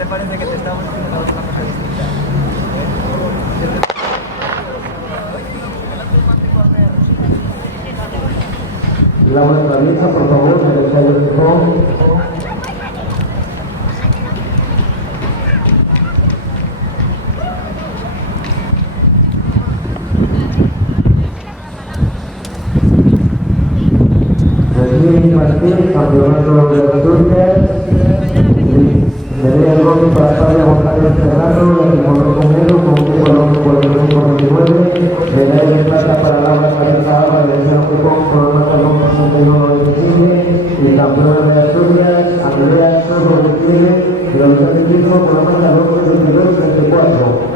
te parece que te estamos haciendo una cosa distinta? La vuestra lista, por favor, en el sello de Japón. Martín, campeonato de Asturias, Nerea Gómez para Fabia González Serrano, el Morro Comero con un balón por el 49, medalla de plata para Laura Carita Alba de San Juan con una balón por 61-27 y campeona de Asturias, Andrea Soto de Chile, de la unidad de equipo con una balón por 22-34.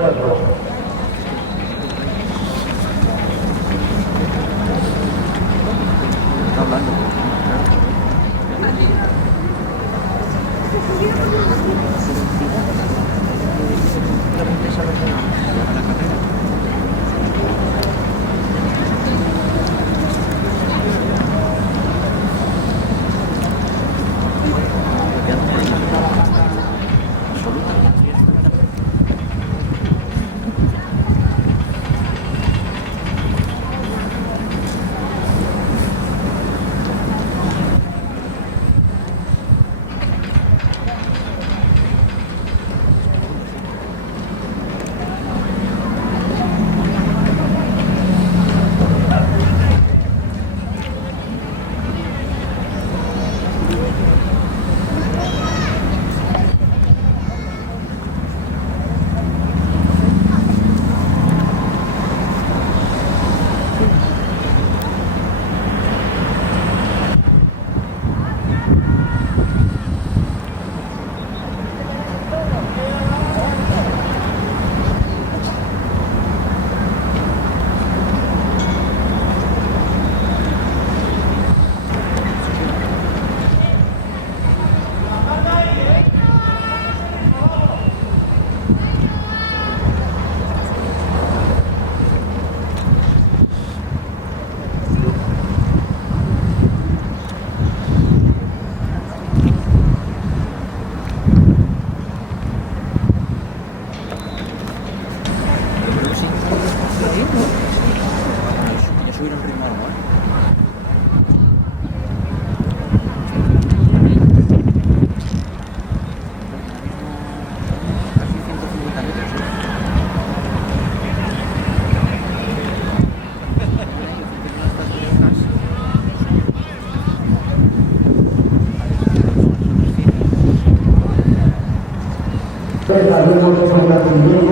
Saludos a Martínez,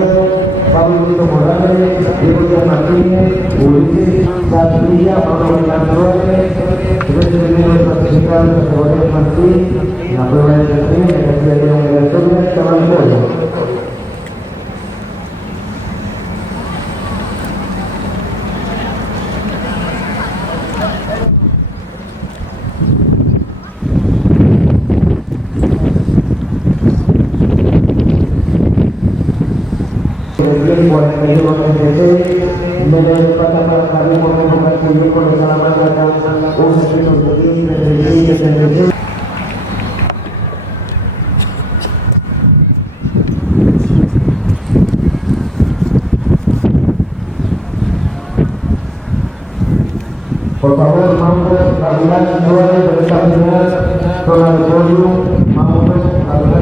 Pablo Lito Morales, Diego Díaz Martínez, Ulises García, Pablo Hernández, 13 primeros clasificados de categoría Martín, en la prueba de tren, en la ciudad de la Historia, Chaval Pollo. El 41-36, medalla de plata para Javier Moreno Castillo con el Salamanca, un 7-36. Por favor, vamos a hablar de esta final, zona de podio, vamos a hablar de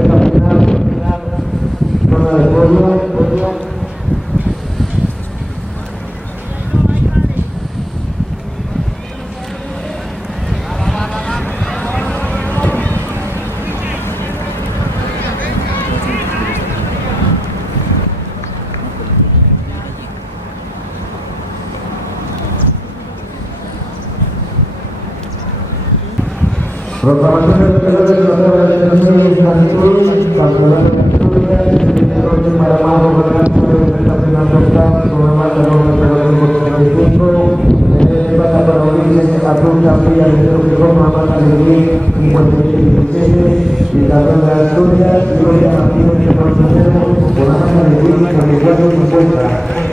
esta final, zona de podio. Proclamación de los ganadores de la prueba de selecciones Nación, campeonato de Asturias, el para Mago Bernardo de Estacional Costa, con una marca de 35, el plata para Ulises Azul Capilla de Cerro con una marca de 57 y campeón de Asturias, Gloria Martínez de Portugal, con una marca de 54-50.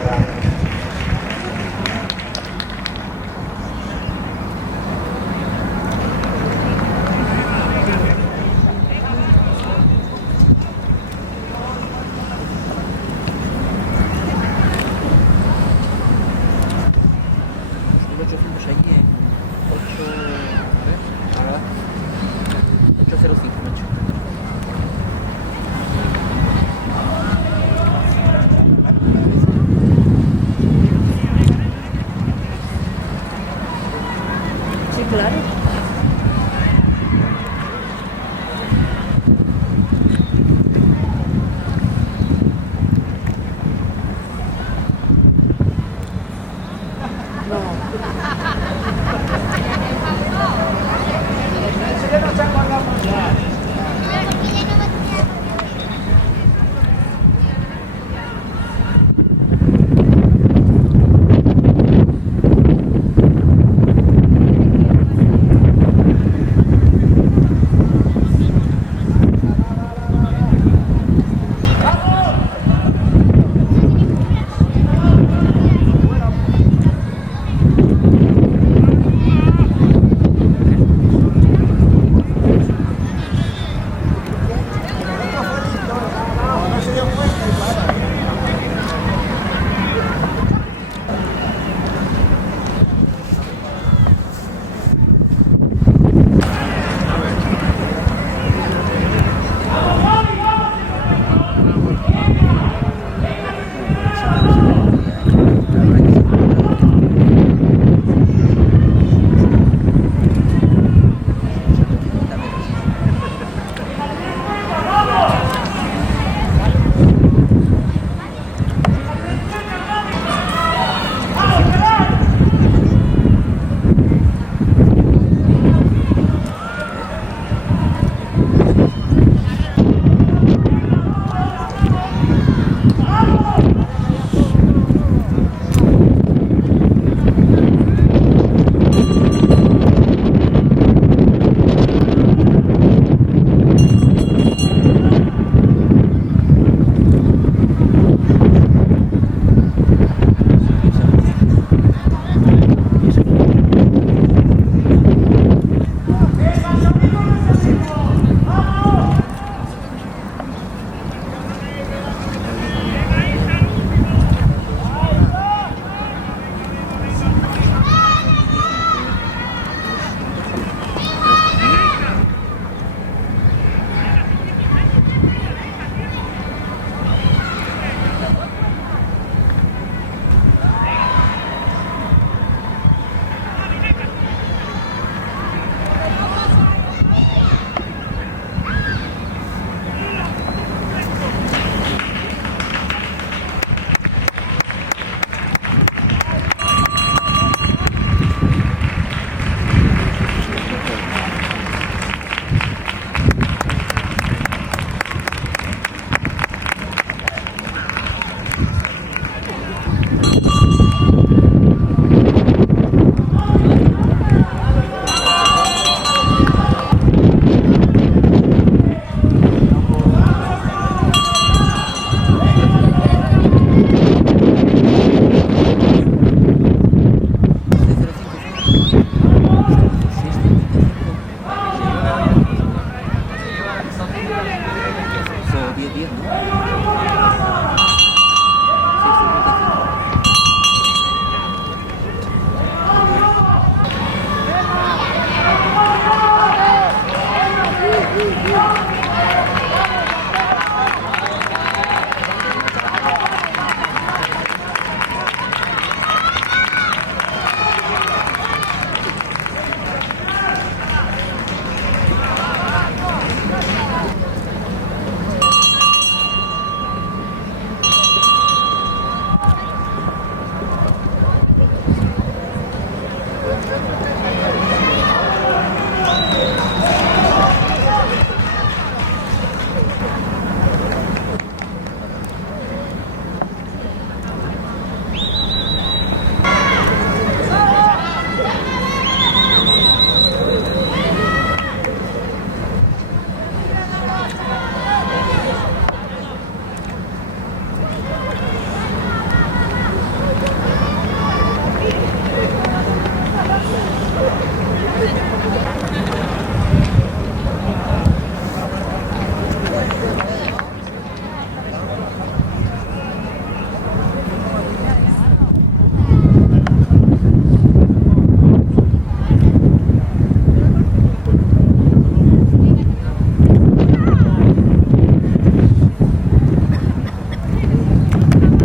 10-10, ¿no?